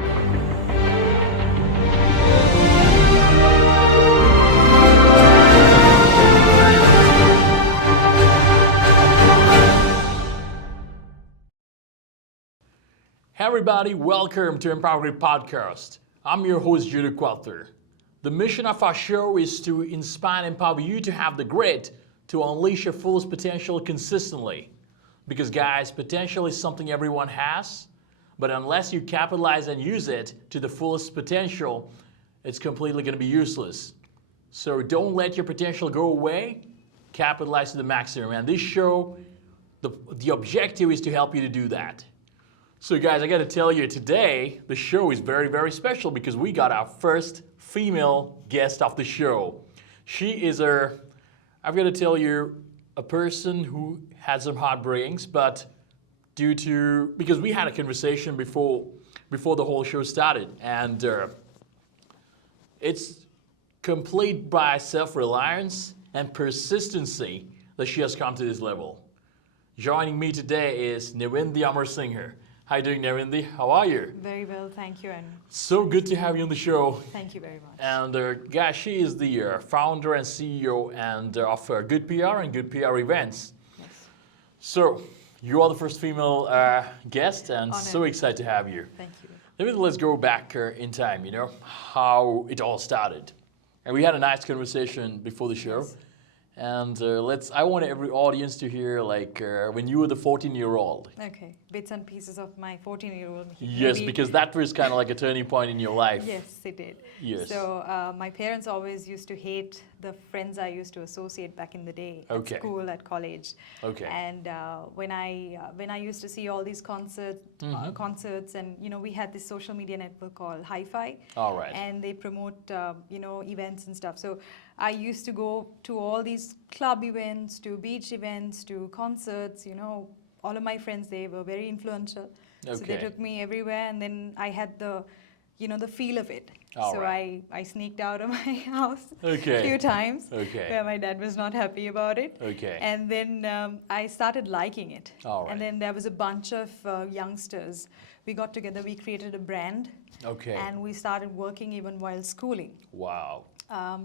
Hey everybody, welcome to Empower Grid Podcast. I'm your host, Judah Qualter. The mission of our show is to inspire and empower you to have the grit to unleash your fullest potential consistently. Because guys, potential is something everyone has, but unless you capitalize and use it to the fullest potential, it's completely going to be useless. So don't let your potential go away, capitalize to the maximum. And this show, the objective is to help you to do that. So guys, I got to tell you today, the show is very, very special because we got our first female guest of the show. She is I've got to tell you, a person who had some heartbreaks, but because we had a conversation before the whole show started, and it's complete by self-reliance and persistency that she has come to this level. Joining me today is Nevindee Amarasinghe. How are you doing, Nevindee? How are you? Very well, thank you. And so good to have you on the show. Thank you very much. And guys, she is the founder and CEO of Good PR and Good PR Events. Yes. So you are the first female guest, and Honored. so excited to have you. Thank you. Maybe let's go back in time, how it all started. And we had a nice conversation before the show. Yes. And I want every audience to hear when you were the 14-year-old. Okay, bits and pieces of my 14-year-old. Yes, because that was kind of like a turning point in your life. Yes, it did. Yes. So my parents always used to hate the friends I used to associate back in the day at Okay. school, at college. Okay. And when I used to see all these concerts, and we had this social media network called Hi-Fi. All right. And they promote events and stuff. So I used to go to all these club events, to beach events, to concerts. All of my friends, they were very influential. So they Okay. took me everywhere, and then I had the feel of it. All So right. I sneaked out of my house Okay. a few times, Okay. where my dad was not happy about it. Okay. And then I started liking it. All right. And then there was a bunch of youngsters. We got together, we created a brand. Okay. And we started working even while schooling. Wow.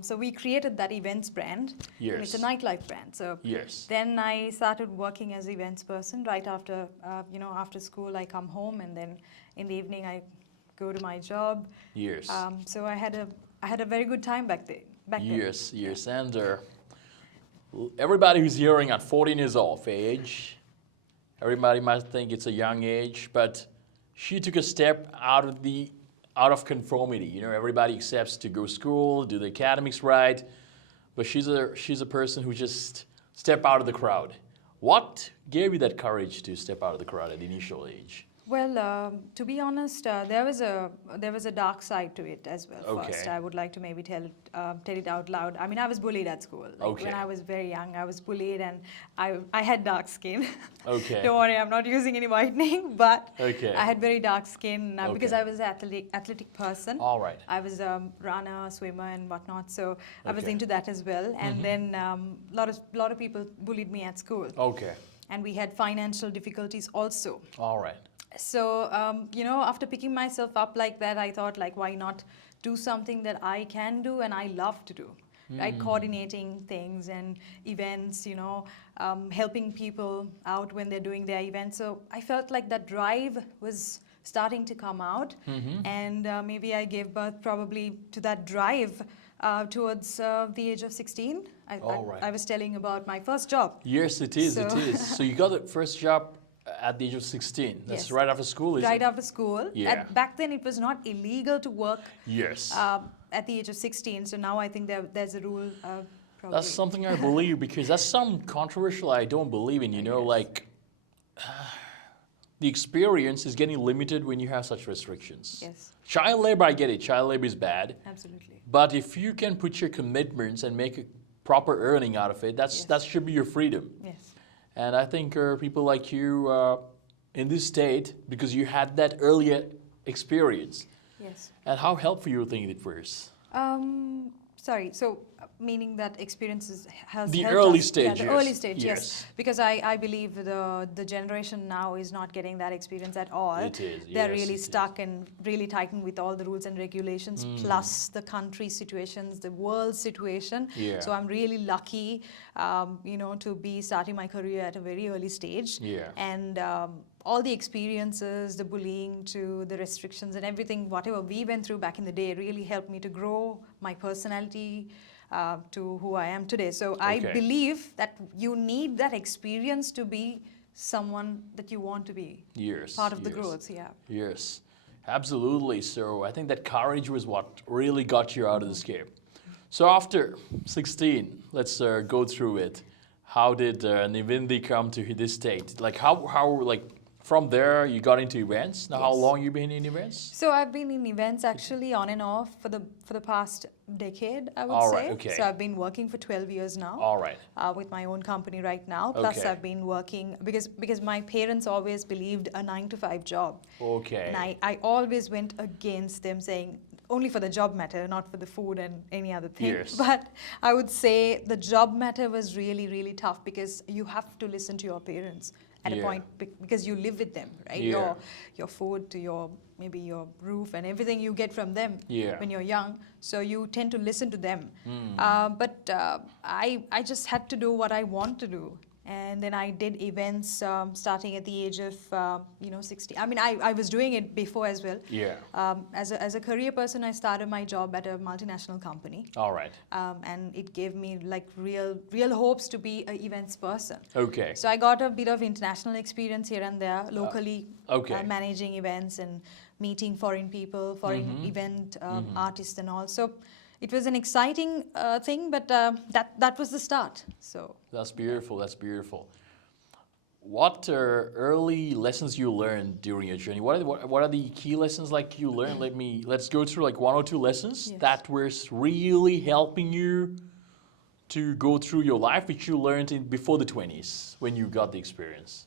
So we created that events brand. Yes. And it's a nightlife brand. So Yes. then I started working as events person right after, after school I come home, and then in the evening I go to my job. Yes. So I had a very good time back then. Yes. Yes. And everybody who's hearing at 14 years of age, everybody might think it's a young age, but she took a step out of conformity. Everybody accepts to go to school, do the academics right, but she's a person who just stepped out of the crowd. What gave you that courage to step out of the crowd at the initial age? Well, to be honest, there was a dark side to it as well. Okay. First, I would like to maybe tell it out loud. I mean, I was bullied at school. Okay. When I was very young, I was bullied, and I had dark skin. Okay. Don't worry, I'm not using any whitening, but Okay. I had very dark skin because Okay. I was an athletic person. All right. I was a runner, swimmer, and whatnot. So I was Okay. into that as well. And then a lot of people bullied me at school, Okay. and we had financial difficulties also. All right. So, after picking myself up like that, I thought, why not do something that I can do and I love to do, right? Coordinating things and events, helping people out when they're doing their events. So I felt like that drive was starting to come out, and maybe I gave birth probably to that drive towards the age of 16. All right. I was telling about my first job. Yes, it is. It So- is. So you got the first job at the age of 16. That's Yes. right after school, is Right it? after school. Yeah. Back then, it was not illegal to work Yes. at the age of 16. So now I think there's a rule. Probably. That's something I believe, because that's some controversial I don't believe in, the experience is getting limited when you have such restrictions. Yes, Child labor, I get it. Child labor is bad. absolutely. But if you can put your commitments and make a proper earning out of it, Yes. that should be your freedom. Yes. And I think people like you in this state, because you had that earlier experience. Yes. And how helpful you think it was? Sorry, so meaning that experiences has The helped early us. stage, Yeah, the yes. early stage, yes. Yes. Because I believe the generation now is not getting that experience at all. It is, They're yes, really it is. stuck and really tightened with all the rules and regulations, plus the country situations, the world situation. Yeah. So I'm really lucky, to be starting my career at a very early stage. Yeah. And all the experiences, the bullying to the restrictions and everything, whatever we went through back in the day really helped me to grow my personality to who I am today. So I Okay. believe that you need that experience to be someone that you want to be. Years. Part of the years. growth, yeah. Yes, absolutely. So I think that courage was what really got you out of this game. So after 16, let's go through it. How did Nevindee come to this state? Like how like from there you got into events. Now how Yes. long you been in events? So I've been in events actually on and off for the past decade, I would All say. right, okay. So I've been working for 12 years now. All right. With my own company right now. Plus Okay. I've been working because my parents always believed a 9 to 5 job. Okay. And I always went against them, saying only for the job matter, not for the food and any other thing. Yes. But I would say the job matter was really, really tough because you have to listen to your parents at a Yeah. point because you live with them, right? Yeah. Your food to maybe your roof and everything you get from them Yeah. when you're young. So you tend to listen to them. But I just had to do what I want to do. And then I did events starting at the age of 60. I mean, I was doing it before as well. Yeah. As a career person, I started my job at a multinational company. All right. And it gave me like real hopes to be an events person. Okay. So I got a bit of international experience here and there, locally okay. managing events and meeting foreign people, foreign event artists and all. So it was an exciting thing, but that was the start. So That's beautiful. That's beautiful. What early lessons you learned during your journey? What are the key lessons like you learned? Let's go through like 1 or 2 lessons Yes. that were really helping you to go through your life, which you learned before the 20s when you got the experience.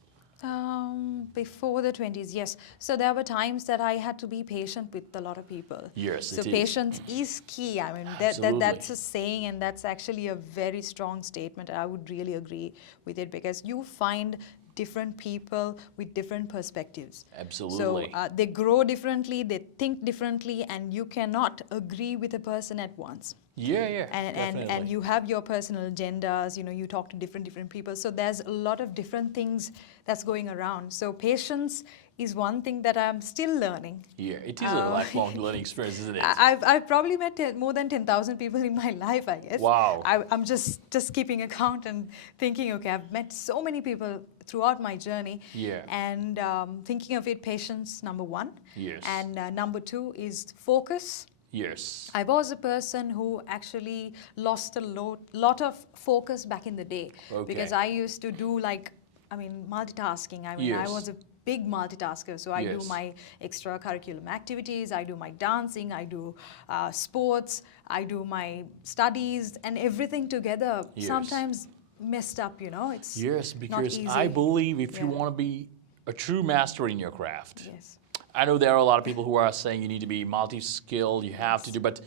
before the 20s, yes. So there were times that I had to be patient with a lot of people. Yes, So it is. patience is key. I mean, Absolutely. that's a saying, and that's actually a very strong statement. I would really agree with it because you find different people with different perspectives. Absolutely. So they grow differently, they think differently, and you cannot agree with a person at once. Yeah, And definitely. you have your personal agendas, you talk to different people. So there's a lot of different things that's going around. So patience is one thing that I'm still learning. Yeah, it is a lifelong learning experience, isn't it? I've probably met more than 10,000 people in my life, I guess. Wow. I'm just keeping account and thinking, okay, I've met so many people throughout my journey. Yeah. And thinking of it, patience, number 1. Yes. And number 2 is focus. Yes. I was a person who actually lost a lot of focus back in the day. Okay. Because I used to do multitasking. I mean, I Yes. was a big multitasker. So I do Yes. my extracurricular activities, I do my dancing, I do sports, I do my studies, and everything together Yes. sometimes messed up, It's Yes, not because easy. I believe if you Yeah. want to be a true master in your craft, Yes. I know there are a lot of people who are saying you need to be multi-skilled, you have to do, but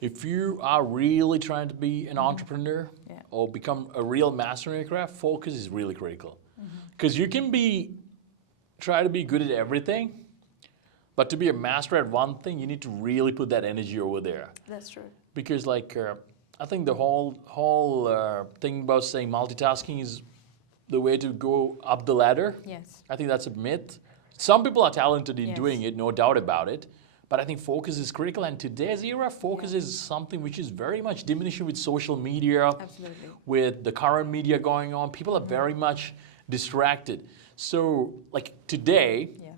if you are really trying to be an entrepreneur Yeah. or become a real master in your craft, focus is really critical. Because you can try to be good at everything, but to be a master at one thing, you need to really put that energy over there. That's true. Because I think the whole thing about saying multitasking is the way to go up the ladder. Yes. I think that's a myth. Some people are talented in Yes. doing it, no doubt about it. But I think focus is critical. And today's era, focus Yeah. is something which is very much diminishing with social media, Absolutely. with the current media going on. People are very much distracted. So, like today, Yeah.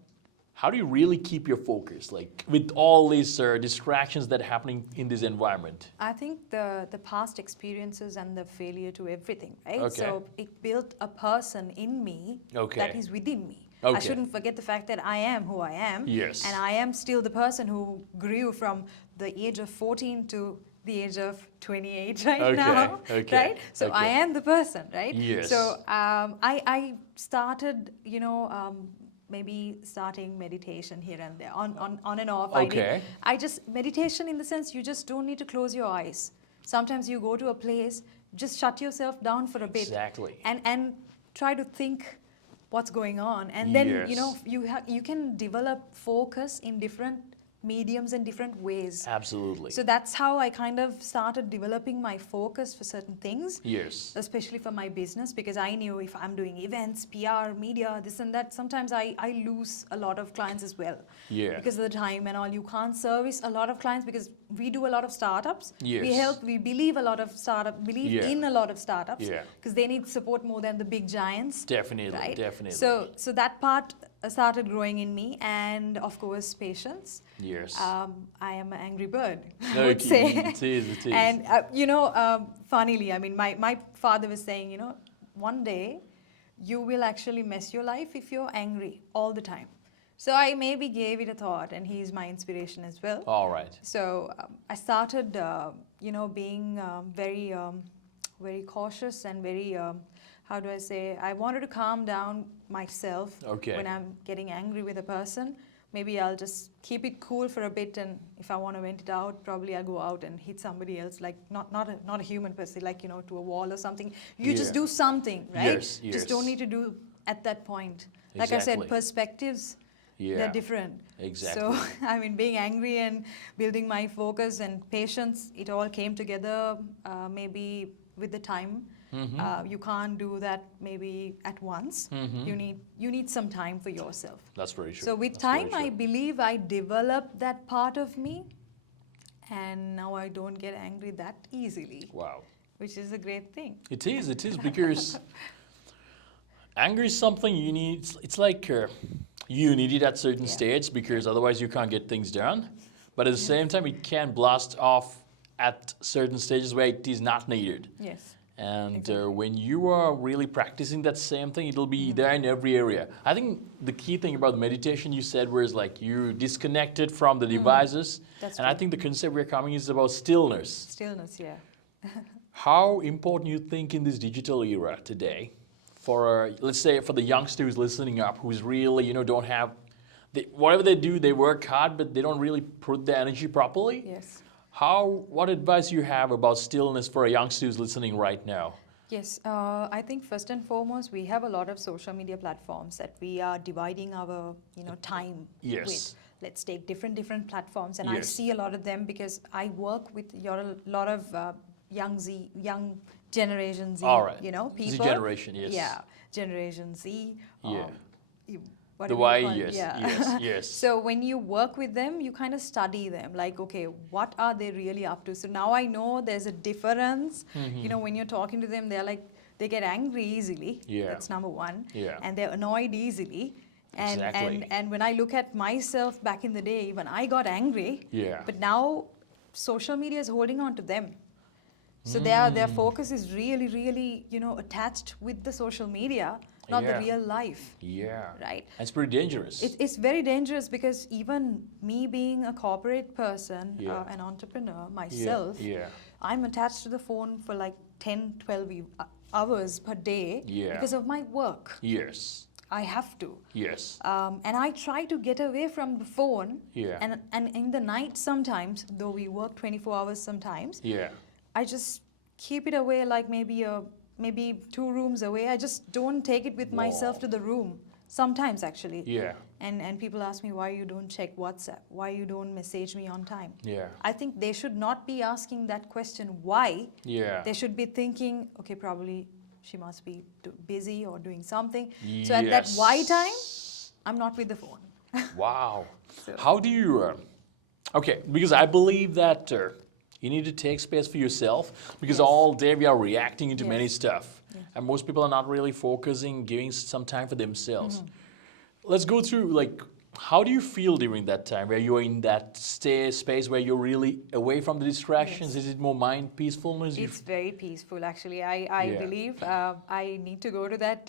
how do you really keep your focus, like with all these distractions that are happening in this environment? I think the past experiences and the failure to everything, right? Okay. So it built a person in me Okay. that is within me. Okay. I shouldn't forget the fact that I am who I am. Yes. And I am still the person who grew from the age of 14 to the age of 28 right Okay, now. okay, Right? So okay. I am the person, right? Yes. So I started, maybe starting meditation here and there, on and off. Okay. Meditation in the sense you just don't need to close your eyes. Sometimes you go to a place, just shut yourself down for a bit. Exactly. And try to think what's going on. And then, you know, Yes. you can develop focus in different mediums and different ways. Absolutely. So that's how I kind of started developing my focus for certain things. Yes. Especially for my business, because I knew if I'm doing events, PR, media, this and that, sometimes I lose a lot of clients as well. Yeah. Because of the time and all. You can't service a lot of clients because we do a lot of startups. Yes. We believe a lot of Yeah. in a lot of startups. Yeah. Because they need support more than the big giants. Definitely, Right? definitely. So that part started growing in me, and of course patience. Yes. I am an angry bird, I No, would say. it is. And funnily, I mean, my father was saying, you know, one day you will actually mess your life if you're angry all the time. So I maybe gave it a thought, and he's my inspiration as well. All right. So I started, being very cautious and very, how do I say, I wanted to calm down myself Okay. when I'm getting angry with a person. Maybe I'll just keep it cool for a bit, and if I want to vent it out, probably I'll go out and hit somebody else, like not a human person, like, you know, to a wall or something. You just Yeah. do something, right? Yes, yes. Just don't need to do at that point. Like I said, Exactly. perspectives, Yeah. they're different. Exactly. So, I mean, being angry and building my focus and patience, it all came together maybe with the time. You can't do that maybe at once. You need some time for yourself. That's very true. So with That's very time, true. I believe I developed that part of me, and now I don't get angry that easily, Wow. which is a great thing. It is because anger is something you need. It's like you need it at certain Yeah. stages because otherwise you can't get things done. But at the same time, it can blast off at certain stages where it is not needed. Yes. And Exactly. when you are really practicing that same thing, it'll be there in every area. I think the key thing about meditation you said was like you disconnected from the devices. That's and I true. think the concept we're coming is about stillness. Stillness, yeah. How important you think in this digital era today for, let's say, for the youngster who's listening up, who's really, don't have, whatever they do, they work hard, but they don't really put the energy properly? Yes. What advice you have about stillness for a youngster who's listening right now? Yes, I think first and foremost, we have a lot of social media platforms that we are dividing our, time Yes. with. Let's take different platforms, and I Yes. see a lot of them because I work with a lot of young Generation Z, All right. people. Z generation, yes. Yeah, Generation Z. Yeah. What The do we Y, call it? yes, Yeah. yes, yes. So when you work with them, you kind of study them, like, okay, what are they really up to? So now I know there's a difference. When you're talking to them, they're like, they get angry easily. Yeah. That's number one. Yeah. And they're annoyed easily. And, Exactly. and when I look at myself back in the day, when I got angry, Yeah. but now social media is holding on to them. So their focus is really, really, attached with the social media, not Yeah. the real life. Yeah. Right. That's pretty dangerous. It's very dangerous because even me being a corporate person, Yeah. an entrepreneur myself, Yeah. I'm attached to the phone for like 10, 12 hours per day Yeah. because of my work. Yes. I have to. Yes. And I try to get away from the phone. Yeah. And in the night sometimes, though we work 24 hours sometimes, Yeah. I just keep it away like maybe 2 rooms away. I just don't take it with myself Wow. to the room. Sometimes actually. Yeah. And people ask me why you don't check WhatsApp, why you don't message me on time. Yeah. I think they should not be asking that question, why. Yeah. They should be thinking, okay, probably she must be busy or doing something. So at that why time, I'm not with the phone. Wow. So- How do you, okay, because I believe that you need to take space for yourself because Yes. all day we are reacting into many Yes. stuff. Yeah. And most people are not really focusing, giving some time for themselves. Let's go through, like, how do you feel during that time where you're in that space where you're really away from the distractions? Yes. Is it more mind peacefulness? It's very peaceful, actually. I Yeah. believe I need to go to that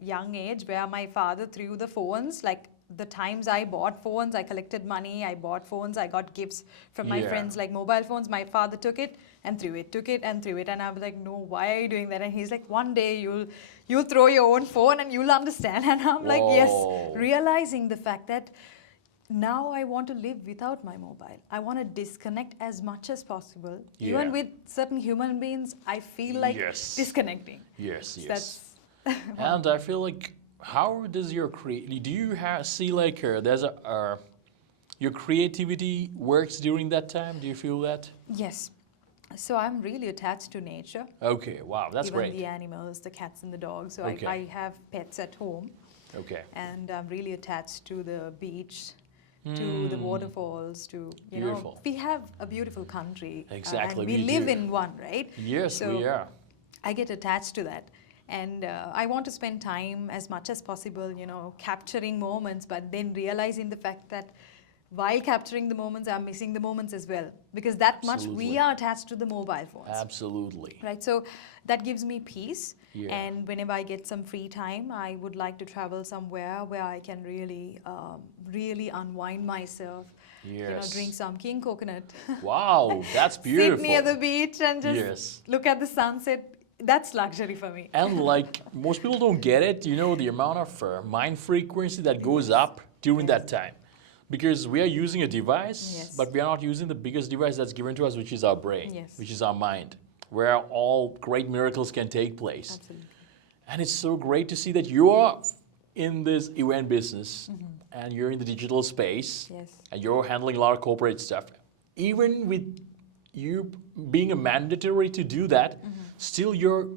young age where my father threw the phones. Like the times I bought phones, I collected money, I bought phones, I got gifts from my Yeah. friends, like mobile phones. My father took it and threw it, took it and threw it. And I was like, no, why are you doing that? And he's like, one day you'll throw your own phone and you'll understand. And I'm like, yes, Whoa. realizing the fact that now I want to live without my mobile. I want to disconnect as much as possible. Yeah. Even with certain human beings, I feel like Yes. disconnecting. Yes, So yes. that's And I feel like, how does your do you see like there's your creativity works during that time? Do you feel that? yes. So I'm really attached to nature. Okay, wow, that's Even great. the animals, the cats and the dogs. So Okay. I have pets at home, Okay. and I'm really attached to the beach, to the waterfalls, to you Beautiful. know, we have a beautiful country. Exactly, and we we live do. in one, right? Yes, So we are. I get attached to that. And I want to spend time as much as possible, you know, capturing moments, but then realizing the fact that while capturing the moments, I'm missing the moments as well. Because that much Absolutely. we are attached to the mobile phones. Absolutely. Right, so that gives me peace. Yeah. And whenever I get some free time, I would like to travel somewhere where I can really, really unwind myself. You know, Yes. drink some king coconut. Wow, that's beautiful. Sit near the beach and just Yes. look at the sunset. That's luxury for me. And like most people don't get it, you know, the amount of mind frequency that goes up during that time. Because we are using a device, Yes. but we are not using the biggest device that's given to us, which is our brain, Yes. which is our mind, where all great miracles can take place. Absolutely. And it's so great to see that you are in this event business and you're in the digital space Yes. and you're handling a lot of corporate stuff. Even with you being a mandatory to do that, still you're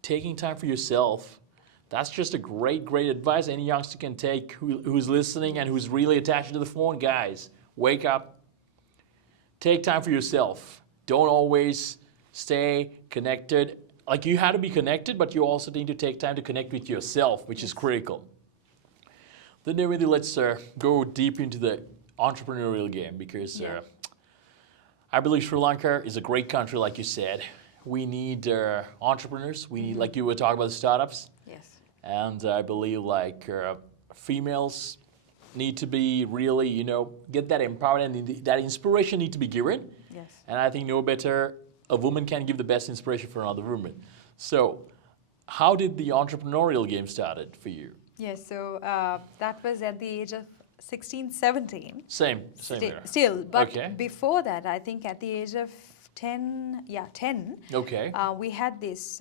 taking time for yourself. That's just a great, great advice any youngster can take who's listening and who's really attached to the phone. Guys, wake up. Take time for yourself. Don't always stay connected. Like, you have to be connected, but you also need to take time to connect with yourself, which is critical. Then Nevindee, let's go deep into the entrepreneurial game, because I believe Sri Lanka is a great country, like you said. We need entrepreneurs. We need, like you were talking about, the startups. Yes. And I believe like females need to be really, you know, get that empowerment and that inspiration need to be given. Yes. And I think no better a woman can give the best inspiration for another woman. So how did the entrepreneurial game started for you? Yes, so that was at the age of 16, 17. Same here. Still, but Okay. before that, I think at the age of 10, Okay. we had this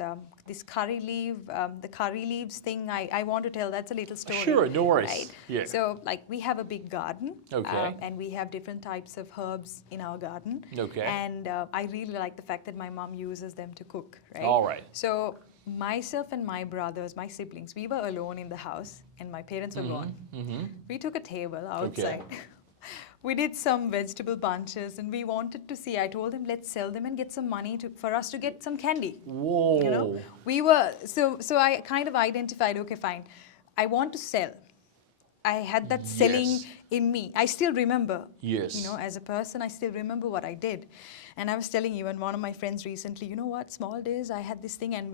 curry leaf, the curry leaves thing I want to tell. That's a little story. Sure, no worries. Right? Yeah. So, like, we have a big garden. Okay. And we have different types of herbs in our garden. Okay. And I really like the fact that my mom uses them to cook, right? All right. So, myself and my brothers, my siblings, we were alone in the house and my parents were gone. We took a table outside. We did some vegetable bunches and we wanted to see. I told them, let's sell them and get some money for us to get some candy. Whoa. You know, we were so I kind of identified. Okay, fine. I want to sell. I had that selling Yes. in me. I still remember. Yes. You know, as a person, I still remember what I did. And I was telling even one of my friends recently, you know what, small days, I had this thing. And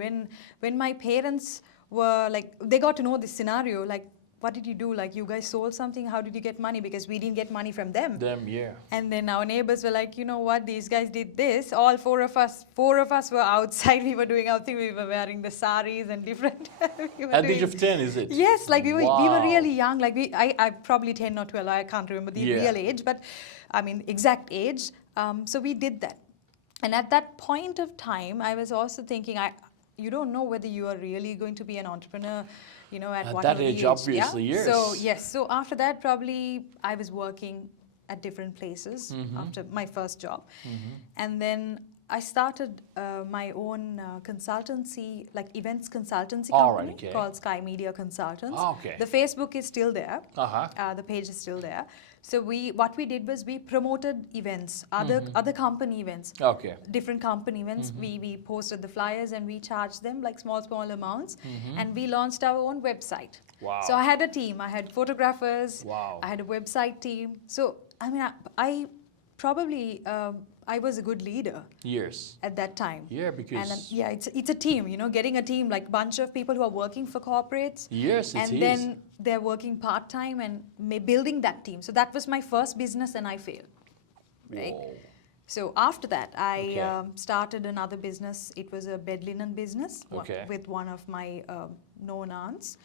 when my parents were like, they got to know this scenario, like, what did you do? Like, you guys sold something? How did you get money? Because we didn't get money from them. Yeah. And then our neighbors were like, you know what, these guys did this. All four of us were outside. We were doing our thing. We were wearing the saris and different. We were At the age doing- of 10, is it? Yes, like we were Wow. really young. Like I probably 10 or 12. I can't remember the Yeah. real age, but I mean exact age. So we did that. And at that point of time, I was also thinking, you don't know whether you are really going to be an entrepreneur, you know, at At whatever that age, the age. obviously, yes. So yes. So after that, probably I was working at different places after my first job, and then I started my own consultancy, like events consultancy All right, company okay. called Sky Media Consultants. Ah, okay. The Facebook is still there. Uh-huh. The page is still there. So what we did was we promoted events, other company events. Okay. Different company events. We posted the flyers and we charged them like small amounts, and we launched our own website. Wow. So I had a team. I had photographers. Wow. I had a website team. So I mean, I probably I was a good leader Years. at that time. Yeah, because... And yeah, it's a team. You know, getting a team, like bunch of people who are working for corporates. Yes, it and is. then they're working part time and building that team. So that was my first business, and I failed. Right. Whoa. So after that, I Okay. started another business. It was a bed linen business Okay. with one of my known aunts,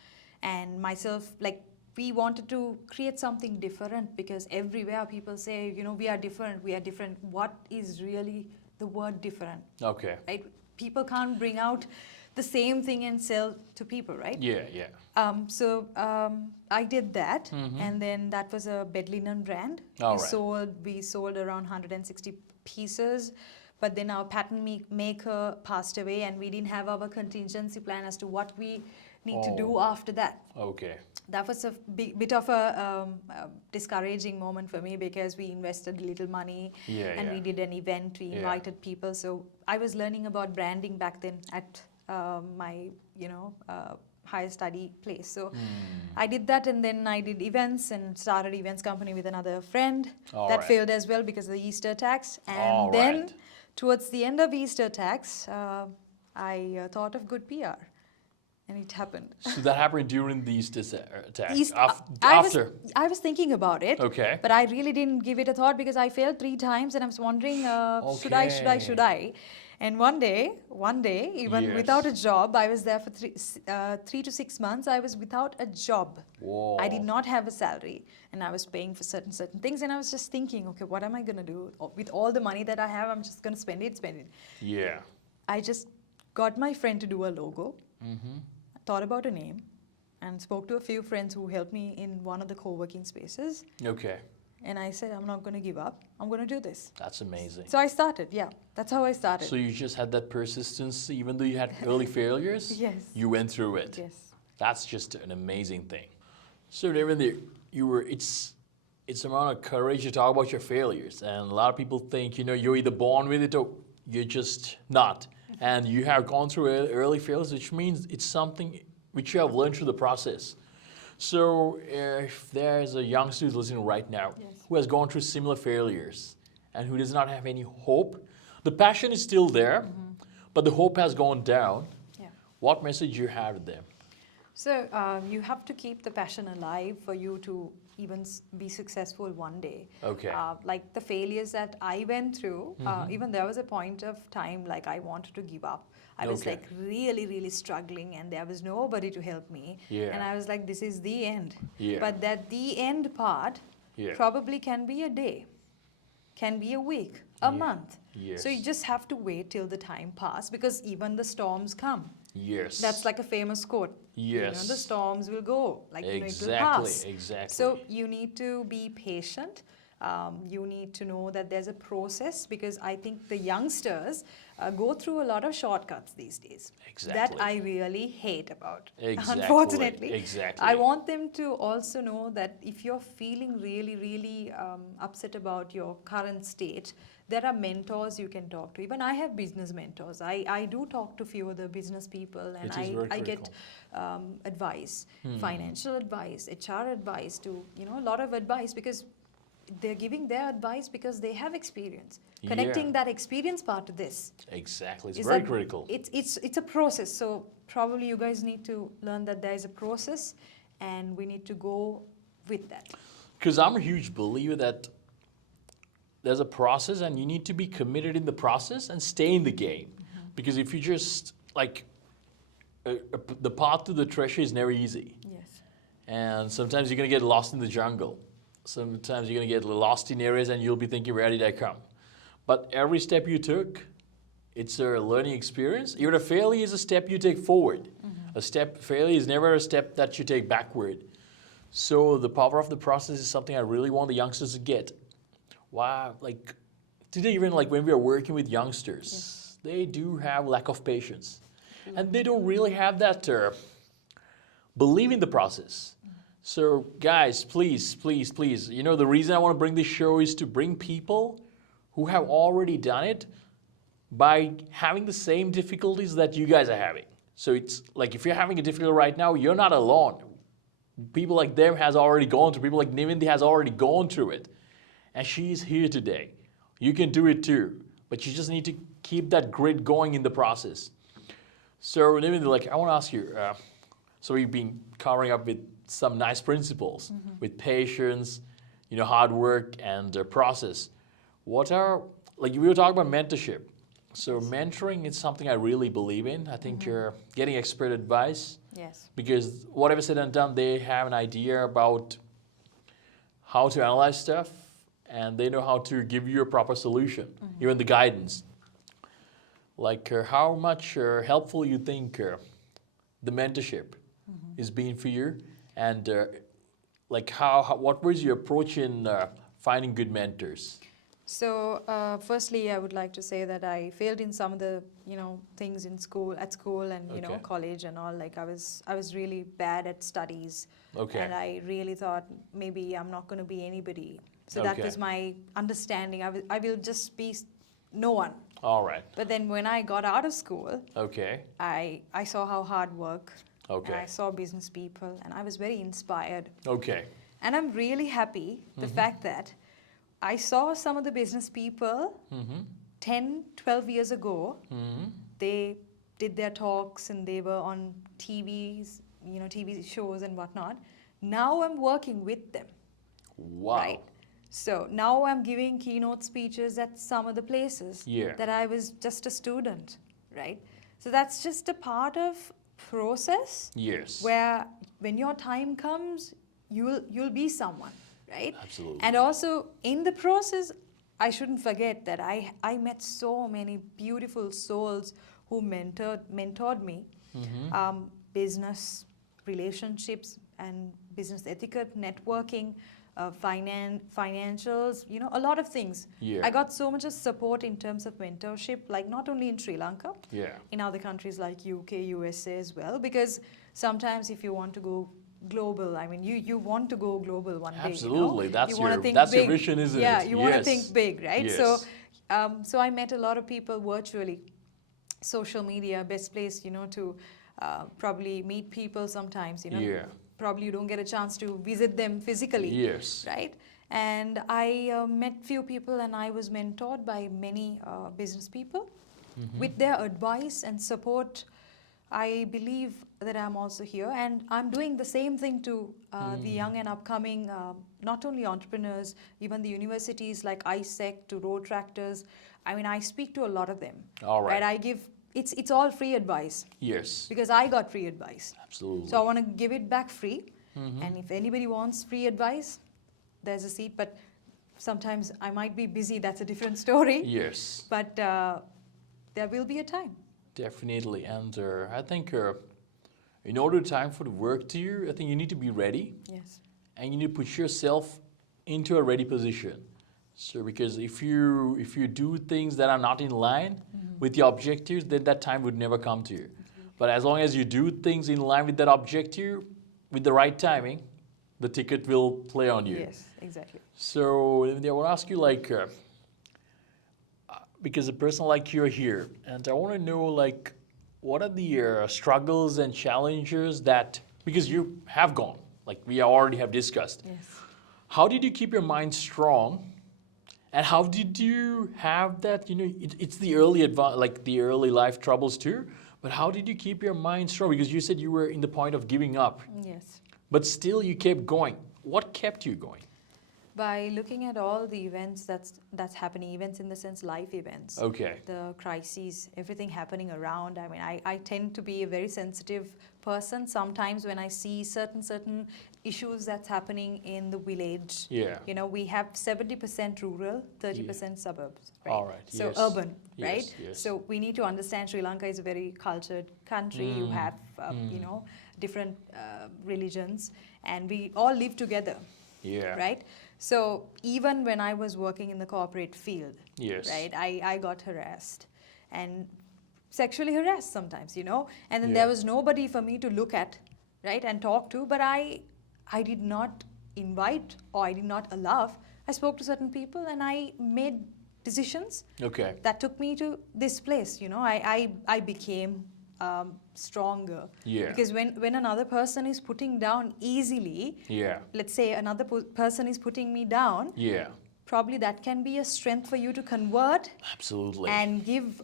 and myself. Like we wanted to create something different, because everywhere people say, we are different, we are different. What is really the word different? Okay. Right? People can't bring out the same thing and sell to people, right? Yeah, yeah. So I did that, and then that was a bed linen brand. All We sold around 160 pieces, but then our pattern maker passed away, and we didn't have our contingency plan as to what we need to do after that. Okay. That was a bit of a discouraging moment for me, because we invested little money, and we did an event, we invited people. So I was learning about branding back then at my higher study place. So I did that, and then I did events and started events company with another friend. That failed as well because of the Easter tax. And then towards the end of Easter tax, I thought of good PR. And it happened. So that happened during the Easter tax? After? I was thinking about it. Okay. But I really didn't give it a thought, because I failed 3 times, and I was wondering, should I? And one day, even without a job, I was there for 3 to 6 months. I was without a job. Whoa. I did not have a salary, and I was paying for certain things. And I was just thinking, okay, what am I going to do with all the money that I have? I'm just going to spend it. Yeah. I just got my friend to do a logo. Thought about a name, and spoke to a few friends who helped me in one of the co-working spaces. Okay. And I said, I'm not going to give up. I'm going to do this. That's amazing. So I started, That's how I started. So you just had that persistence, even though you had early failures? Yes. You went through it? Yes. That's just an amazing thing. So Nevindee, it's amount of courage to talk about your failures. And a lot of people think, you're either born with it or you're just not. And you have gone through early failures, which means it's something which you have learned through the process. So if there's a youngster who's listening right now who has gone through similar failures and who does not have any hope, the passion is still there, but the hope has gone down. Yeah. What message you have to them? So you have to keep the passion alive for you to even be successful one day. Okay. Like the failures that I went through, even there was a point of time like I wanted to give up. I was like really, really struggling, and there was nobody to help me. Yeah. And I was like, this is the end. Yeah. But that the end part probably can be a day, can be a week, a month. Yes. So you just have to wait till the time pass, because even the storms come. Yes. That's like a famous quote. Yes. The storms will go, like it will pass. Exactly. So you need to be patient. You need to know that there's a process, because I think the youngsters go through a lot of shortcuts these days. Exactly. That I really hate about. Exactly. Unfortunately. Exactly. I want them to also know that if you're feeling really, really upset about your current state, there are mentors you can talk to. Even I have business mentors. I do talk to few other business people, and I get advice, financial advice, HR advice, to a lot of advice, because they're giving their advice because they have experience. Connecting that experience part to this. Exactly. It's very critical. It's a process. So probably you guys need to learn that there is a process, and we need to go with that. Because I'm a huge believer that there's a process, and you need to be committed in the process and stay in the game. Because if you just the path to the treasure is never easy. Yes. And sometimes you're going to get lost in the jungle. Sometimes you're going to get lost in areas, and you'll be thinking, where did I come? But every step you took, it's a learning experience. Even a failure is a step you take forward. Failure is never a step that you take backward. So the power of the process is something I really want the youngsters to get. Wow, like today, even like when we are working with youngsters, they do have lack of patience. And they don't really have that believe in the process. So guys, please, please, please, the reason I want to bring this show is to bring people who have already done it by having the same difficulties that you guys are having. So it's like, if you're having a difficulty right now, you're not alone. People like them has already gone through, people like Nevindee has already gone through it. And she's here today. You can do it too, but you just need to keep that grit going in the process. So Nevindee, I want to ask you, so we've been covering up with some nice principles, with patience, hard work and process. What are, we were talking about mentorship. So mentoring is something I really believe in. I think you're getting expert advice, Yes. Because whatever said and done, they have an idea about how to analyze stuff, and they know how to give you a proper solution, even the guidance. Like how much helpful you think the mentorship is being for you, and like what was your approach in finding good mentors? So, firstly, I would like to say that I failed in some of the, things in school, and Okay. college and all. Like I was really bad at studies, Okay. and I really thought maybe I'm not going to be anybody. So that Okay. was my understanding. I will just be no one. All right. But then when I got out of school, Okay. I saw how hard work. Okay. And I saw business people, and I was very inspired. Okay. And I'm really happy the fact that I saw some of the business people 10, 12 years ago. They did their talks and they were on TVs, TV shows and whatnot. Now I'm working with them. Wow. Right? So now I'm giving keynote speeches at some of the places Yeah. that I was just a student, right? So that's just a part of process Yes. where when your time comes, you'll be someone, right? Absolutely. And also in the process, I shouldn't forget that I met so many beautiful souls who mentored me. Business, relationships, and business etiquette, networking, financials, a lot of things. Yeah. I got so much of support in terms of mentorship, like not only in Sri Lanka, Yeah. in other countries like UK, USA as well, because sometimes if you want to go global, I mean, you want to go global one day. Absolutely. That's you wanna your- think that's your big. vision, isn't Yeah, it? you want to Yes. think big, right? Yes. So I met a lot of people virtually. Social media, best place, to probably meet people sometimes, Yeah. Probably you don't get a chance to visit them physically. Yes. Right? And I met few people and I was mentored by many business people. With their advice and support, I believe that I'm also here, and I'm doing the same thing to the young and upcoming, not only entrepreneurs, even the universities like ISEC to road tractors. I mean, I speak to a lot of them. All right. I give, it's all free advice Yes. because I got free advice. Absolutely. So I want to give it back free. And if anybody wants free advice, there's a seat. But sometimes I might be busy. That's a different story. Yes. But there will be a time. Definitely. And I think in order time for the work to you, I think you need to be ready, Yes. and you need to put yourself into a ready position. So because if you do things that are not in line with your objectives, then that time would never come to you. But as long as you do things in line with that objective, with the right timing, the ticket will play on you. Yes, exactly. So I want to ask you, like, because a person like you are here, and I want to know, like, what are the struggles and challenges that, because you have gone, like we already have discussed. Yes. How did you keep your mind strong, and how did you have that? It's the early like the early life troubles too. But how did you keep your mind strong? Because you said you were in the point of giving up, Yes. but still you kept going. What kept you going? By looking at all the events that's happening, events in the sense life events, Okay. the crises, everything happening around. I mean, I tend to be a very sensitive person. Sometimes when I see certain issues that's happening in the village, Yeah. we have 70% rural, 30% suburbs, right? All right, So yes. urban, Yes, right? yes. So we need to understand Sri Lanka is a very cultured country. You have, different religions, and we all live together. Yeah. Right? So even when I was working in the corporate field, Yes. right, I got harassed and sexually harassed sometimes, and then Yeah. there was nobody for me to look at, right, and talk to, but I did not invite or I did not allow. I spoke to certain people and I made decisions Okay. that took me to this place, I became stronger. Yeah. Because when another person is putting down easily, Yeah. let's say another person is putting me down, Yeah. probably that can be a strength for you to convert Absolutely. and give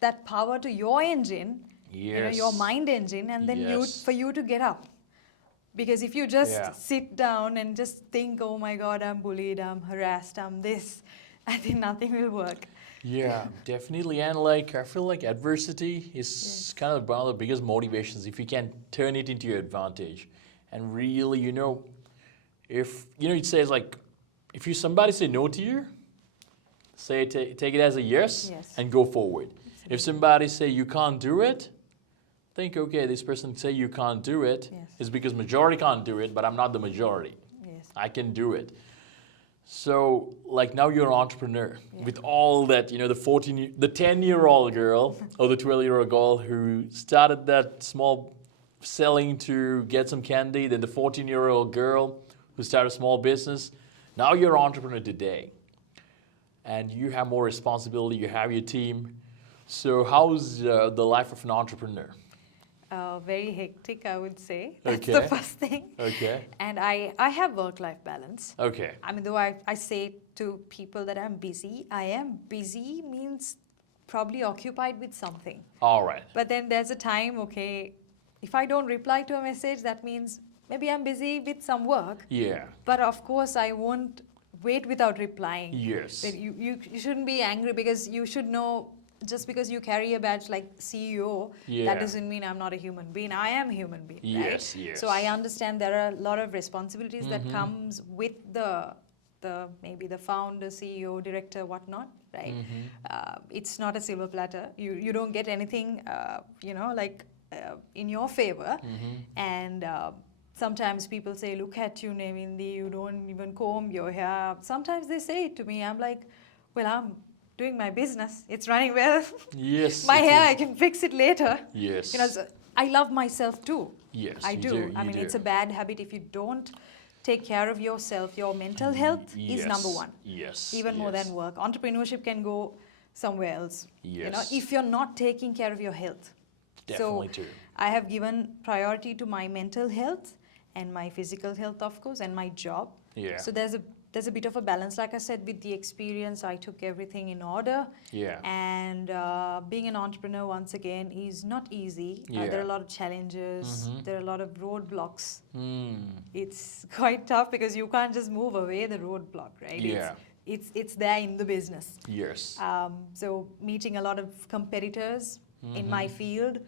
that power to your engine, Yes. your mind engine, and then Yes. for you to get up. Because if you just Yeah. sit down and just think, oh my God, I'm bullied, I'm harassed, I'm this, I think nothing will work. Yeah, definitely. And like, I feel like adversity is kind of one of the biggest motivations if you can turn it into your advantage. And really, if, it says like, if somebody say no to you, take it as a yes, Yes. and go forward. If somebody say you can't do it, think, okay, this person say you can't do it Yes. is because majority can't do it, but I'm not the majority. Yes. I can do it. So, like now you're an entrepreneur with all that, the 10-year-old girl or the 12-year-old girl who started that small selling to get some candy, then the 14-year-old girl who started a small business. Now you're an entrepreneur today. And you have more responsibility, you have your team. So how's the life of an entrepreneur? Very hectic, I would say. That's the Okay. first thing. Okay. And I have work-life balance. Okay. I mean, though I say to people that I'm busy, I am busy means probably occupied with something. All right. But then there's a time, okay, if I don't reply to a message, that means maybe I'm busy with some work. Yeah. But of course, I won't wait without replying. Yes. That you shouldn't be angry, because you should know, just because you carry a badge like CEO, Yeah. that doesn't mean I'm not a human being. I am a human being, Yes, right? yes. So I understand there are a lot of responsibilities that comes with the maybe the founder, CEO, director, whatnot, right? It's not a silver platter. You don't get anything, in your favor. And sometimes people say, look at you, Nevindee, you don't even comb your hair. Sometimes they say it to me. I'm like, well, I'm doing my business. It's running well. Yes. My it hair, is. I can fix it later. Yes. I love myself too. Yes, I you do. do, I you mean, do. it's a bad habit if you don't take care of yourself. Your mental health is number one. Yes. Even more yes. than work. Entrepreneurship can go somewhere else. Yes. If you're not taking care of your health. Definitely So too. I have given priority to my mental health and my physical health, of course, and my job. Yeah. So there's a bit of a balance. Like I said, with the experience, I took everything in order. Yeah. And being an entrepreneur, once again, is not easy. Yeah. There are a lot of challenges. There are a lot of roadblocks. Mm. It's quite tough because you can't just move away the roadblock, right? Yeah. It's there in the business. Yes. So meeting a lot of competitors in my field,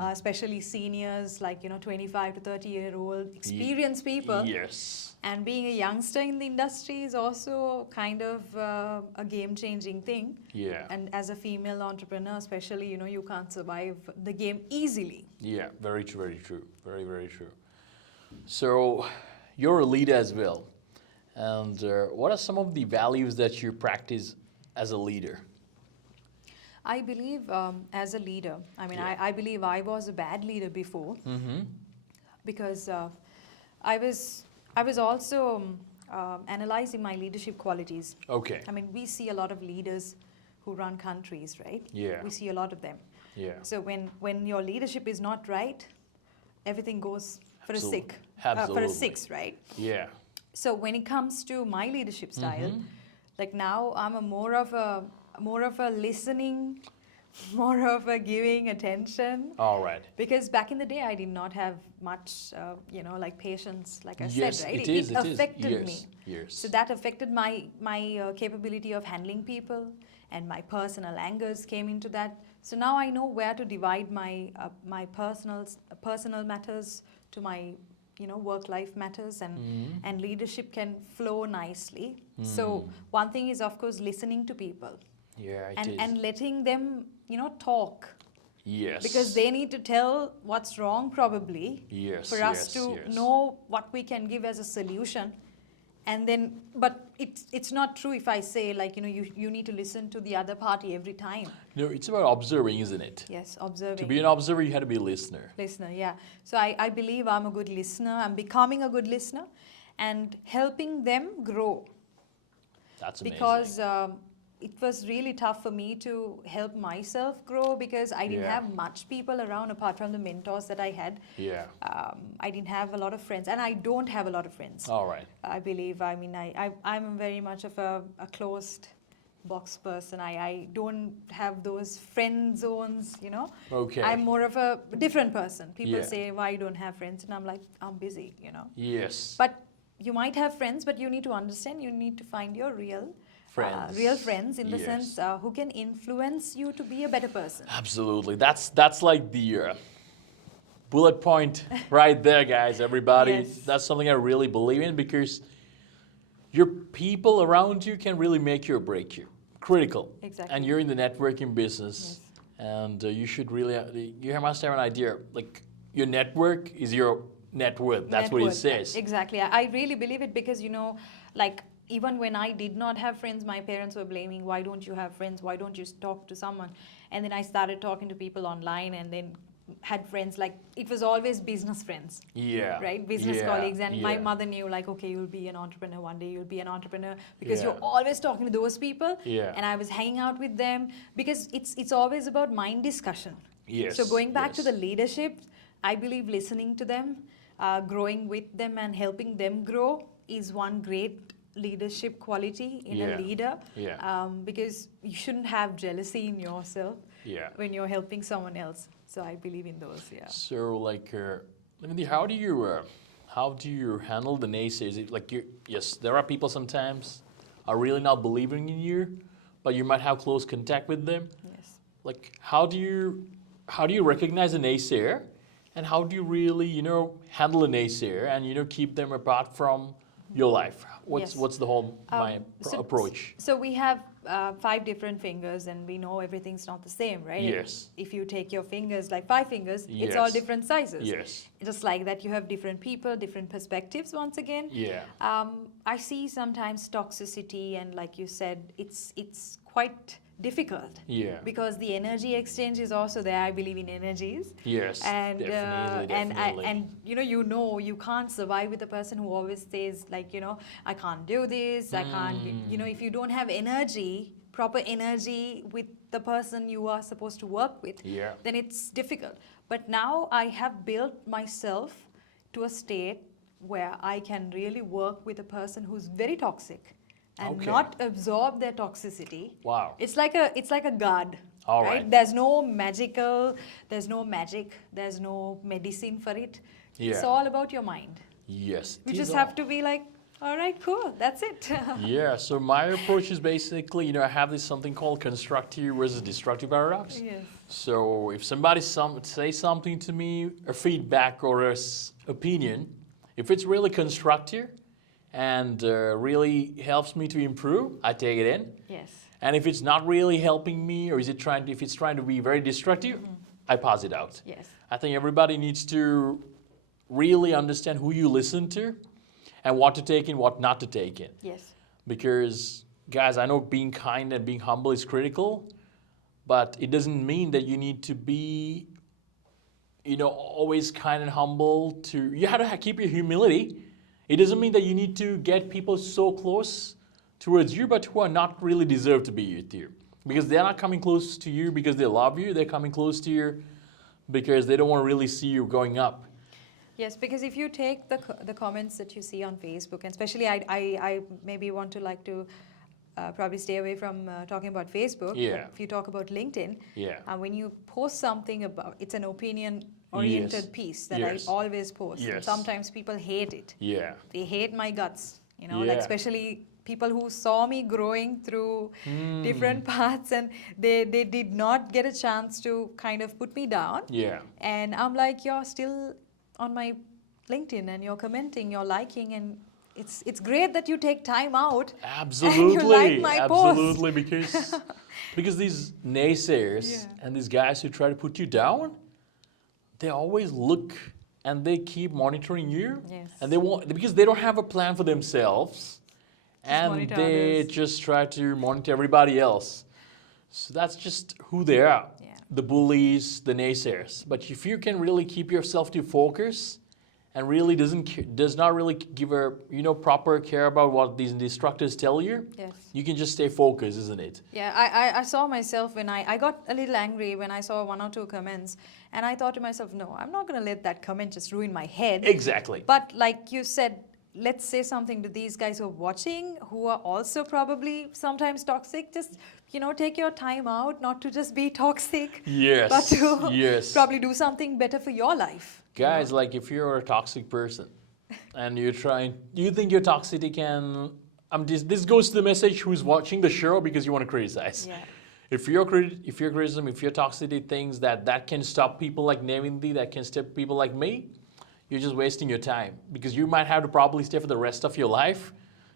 especially seniors, like 25 to 30-year-old experienced people. Yes. And being a youngster in the industry is also kind of a game-changing thing. Yeah. And as a female entrepreneur, especially, you can't survive the game easily. Yeah. Very true. Very true. Very, very true. So, you're a leader as well. And what are some of the values that you practice as a leader? I believe as a leader, I mean, Yeah. I believe I was a bad leader before, because I was also analyzing my leadership qualities. Okay. I mean, we see a lot of leaders who run countries, right? Yeah. We see a lot of them. Yeah. So when your leadership is not right, everything goes for Absolutely. for a Absolutely. six, right? Yeah. So when it comes to my leadership style, like now I'm more of a listening, more of a giving attention. All right. Because back in the day, I did not have much, like patience, like I Yes, said, right? it is. affected Yes. me. Yes. So that affected my capability of handling people, and my personal angers came into that. So now I know where to divide my personal matters to my work-life matters, and leadership can flow nicely. So one thing is, of course, listening to people. Yeah, it is. And letting them, talk. Yes. Because they need to tell what's wrong, probably, Yes, for us yes, to yes. know what we can give as a solution. And then, but it's not true if I say, like, you need to listen to the other party every time. No, it's about observing, isn't it? Yes, observing. To be an observer, you had to be a listener. Listener, yeah. So I believe I'm a good listener. I'm becoming a good listener and helping them grow. That's amazing. Because it was really tough for me to help myself grow, because I didn't Yeah. have much people around apart from the mentors that I had. Yeah. I didn't have a lot of friends, and I don't have a lot of friends. All right. I believe, I mean, I'm very much of a closed box person. I don't have those friend zones, Okay. I'm more of a different person. People Yeah. say, why you don't have friends? And I'm like, I'm busy. Yes. But you might have friends, but you need to understand, you need to find your real Friends. real friends in the Yes. sense who can influence you to be a better person. Absolutely. That's like the bullet point right there, guys. Everybody. Yes. That's something I really believe in because your people around you can really make you or break you. Critical. Exactly. And you're in the networking business, and you should really. You must have an idea. Like your network is your net worth. That's what it Network. says. Exactly. I really believe it because, like even when I did not have friends, my parents were blaming, why don't you have friends? Why don't you talk to someone? And then I started talking to people online and then had friends. Like it was always business friends. Yeah. Right, business Yeah. colleagues, and my Yeah. mother knew like, okay, you'll be an entrepreneur one day, you'll be an entrepreneur because Yeah. you're always talking to those people. Yeah. And I was hanging out with them because it's always about mind discussion. Yes. So going back to yes. the leadership, I believe listening to them, growing with them, and helping them grow is one great leadership quality in Yeah. a leader. Yeah. Because you shouldn't have jealousy in yourself Yeah. when you're helping someone else. So I believe in those. Yeah. So, like, Nevindee, how do you handle the naysayers? Like, yes, there are people sometimes are really not believing in you, but you might have close contact with them. Yes. Like, how do you recognize a naysayer, and how do you really, handle a naysayer and keep them apart from your life? Yes. What's the whole approach? So we have 5 different fingers, and we know everything's not the same, right? Yes. If you take your fingers, like 5 fingers, it's all Yes. different sizes. Yes. Just like that, you have different people, different perspectives. Once again, Yeah. I see sometimes toxicity, and like you said, it's quite difficult. Yeah. Because the energy exchange is also there. I believe in energies. Yes. And definitely. and you can't survive with a person who always says like, I can't do this, I can't, if you don't have energy, proper energy with the person you are supposed to work with, Yeah. then it's difficult. But now I have built myself to a state where I can really work with a person who's very toxic and Okay. not absorb their toxicity. Wow. It's like a guard. All right? right. There's no magic, there's no medicine for it. It's Yeah. all about your mind. Yes. You it just is have all. to be like, all right, cool, that's it. Yeah, so my approach is basically, I have this something called constructive versus destructive paradox. Yes. So if somebody say something to me, a feedback or opinion, if it's really constructive and really helps me to improve, I take it in. Yes. And if it's not really helping me, or if it's trying to be very destructive, I pass it out. Yes. I think everybody needs to really understand who you listen to and what to take in, what not to take in. Yes. Because, guys, I know being kind and being humble is critical, but it doesn't mean that you need to be, always kind and humble. You have to keep your humility. It doesn't mean that you need to get people so close towards you, but who are not really deserve to be with you. Because they're not coming close to you because they love you. They're coming close to you because they don't want to really see you going up. Yes, because if you take the comments that you see on Facebook, and especially I maybe want to probably stay away from talking about Facebook. Yeah. If you talk about LinkedIn, Yeah. when you post something about, it's an opinion-oriented Yes. piece that Yes. I always post. And Yes. sometimes people hate it. Yeah. They hate my guts, Yeah. like especially people who saw me growing through different paths, and they did not get a chance to kind of put me down. Yeah. And I'm like, you're still on my LinkedIn and you're commenting, you're liking, and it's great that you take time out. Absolutely. And you like my post. Absolutely. Because these naysayers Yeah. and these guys who try to put you down, they always look and they keep monitoring you. Yes. And because they don't have a plan for themselves, and monitor they others. just try to monitor everybody else. So that's just who they are. Yeah. The bullies, the naysayers. But if you can really keep yourself to focus and really does not really give a proper care about what these instructors tell you, Yes. you can just stay focused, isn't it? Yeah, I saw myself when I got a little angry when I saw 1 or 2 comments, and I thought to myself, no, I'm not going to let that comment just ruin my head. Exactly. But like you said, let's say something to these guys who are watching, who are also probably sometimes toxic. Just, take your time out, not to just be toxic, Yes. but to Yes. probably do something better for your life. Guys, like if you're a toxic person and you think your toxicity can this goes to the message who's watching the show because you want to criticize. Yeah. If your criticism, if your toxicity things that can stop people like Nevindee, that can stop people like me, you're just wasting your time because you might have to probably stay for the rest of your life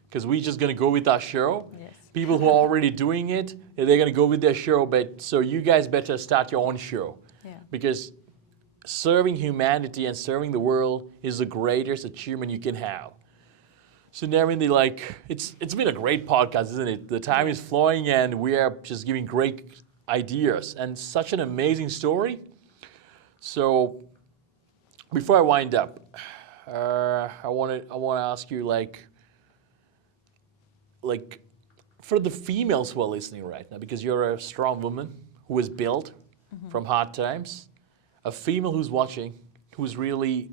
because we're just gonna go with our show. Yes. People who are already doing it, they're gonna go with their show. But so you guys better start your own show. Yeah. Because serving humanity and serving the world is the greatest achievement you can have. So Nevindee, like it's been a great podcast, isn't it? The time is flowing and we are just giving great ideas and such an amazing story. So before I wind up, I want to ask you like for the females who are listening right now, because you're a strong woman who is built from hard times, a female who's watching, who's really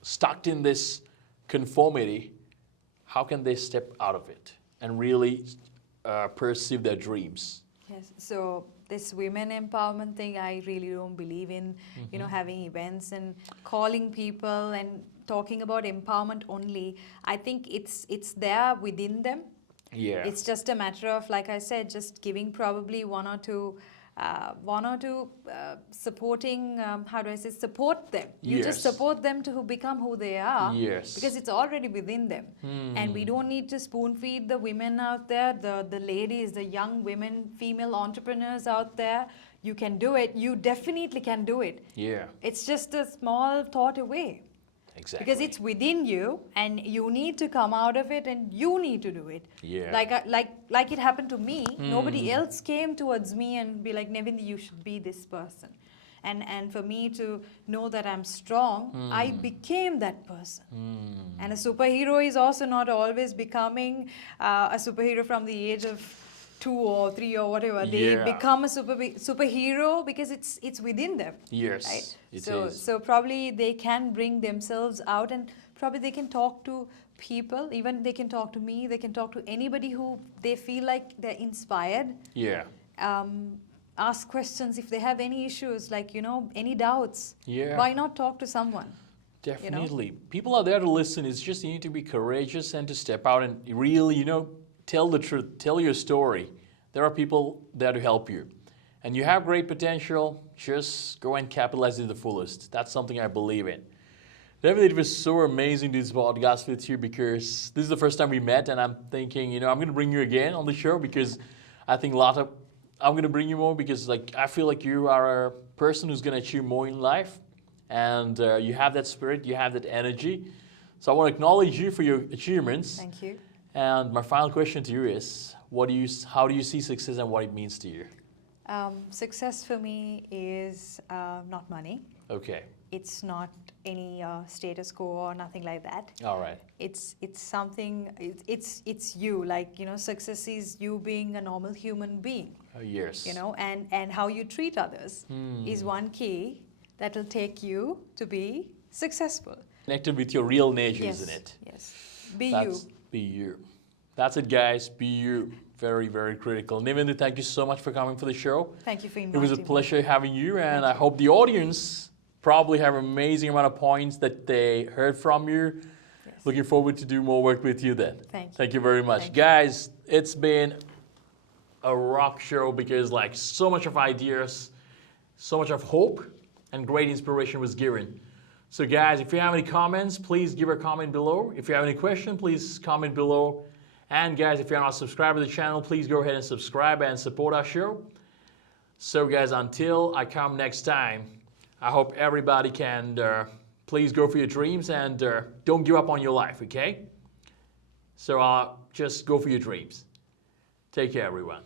stuck in this conformity, how can they step out of it and really pursue their dreams? Yes. So this women empowerment thing, I really don't believe in, you know, having events and calling people and talking about empowerment only. I think it's there within them. Yeah. It's just a matter of, like I said, just giving probably one or two supporting, how do I say, support them. You just Yes. support them to become who they are. Yes. Because it's already within them. And we don't need to spoon feed the women out there, the ladies, the young women, female entrepreneurs out there. You can do it. You definitely can do it. Yeah. It's just a small thought away. Exactly. Because it's within you, and you need to come out of it, and you need to do it. Yeah. Like it happened to me. Nobody else came towards me and be like, Nevindee, you should be this person. And for me to know that I'm strong, I became that person. And a superhero is also not always becoming a superhero from the age of 2 or 3 or whatever. They Yeah. become a superhero because it's within them. Yes, Right? it so is. so probably they can bring themselves out, and probably they can talk to people, even they can talk to me, they can talk to anybody who they feel like they're inspired. Yeah. Ask questions if they have any issues, like, you know, any doubts. Yeah. Why not talk to someone? Definitely. People are there to listen. It's just you need to be courageous and to step out and really, you know, tell the truth, tell your story. There are people there to help you. And you have great potential, just go and capitalize it to the fullest. That's something I believe in. Nevindee, it was so amazing to do this podcast with you because this is the first time we met and I'm thinking, you know, I'm going to bring you again on the show because I think I'm going to bring you more because like I feel like you are a person who's going to achieve more in life and you have that spirit, you have that energy. So I want to acknowledge you for your achievements. Thank you. And my final question to you is, how do you see success and what it means to you? Success for me is not money. Okay. It's not any status quo or nothing like that. All right. It's something. It's you. Like, you know, success is you being a normal human being. Yes. You know, and how you treat others is one key that will take you to be successful. Connected with your real nature, Yes. isn't it? Yes. Be That's you. Be you. That's it, guys. Be you. Very, very critical. Nevindee, thank you so much for coming for the show. Thank you for It inviting was a me. pleasure having you, and I hope the audience probably have an amazing amount of points that they heard from you. Yes. Looking forward to do more work with you then. Thank you. Thank you very much. Thank you. Guys, it's been a rock show because like so much of ideas, so much of hope and great inspiration was given. So guys, if you have any comments, please give a comment below. If you have any question, please comment below. And guys, if you're not subscribed to the channel, please go ahead and subscribe and support our show. So guys, until I come next time, I hope everybody can please go for your dreams and don't give up on your life, okay? So just go for your dreams. Take care, everyone.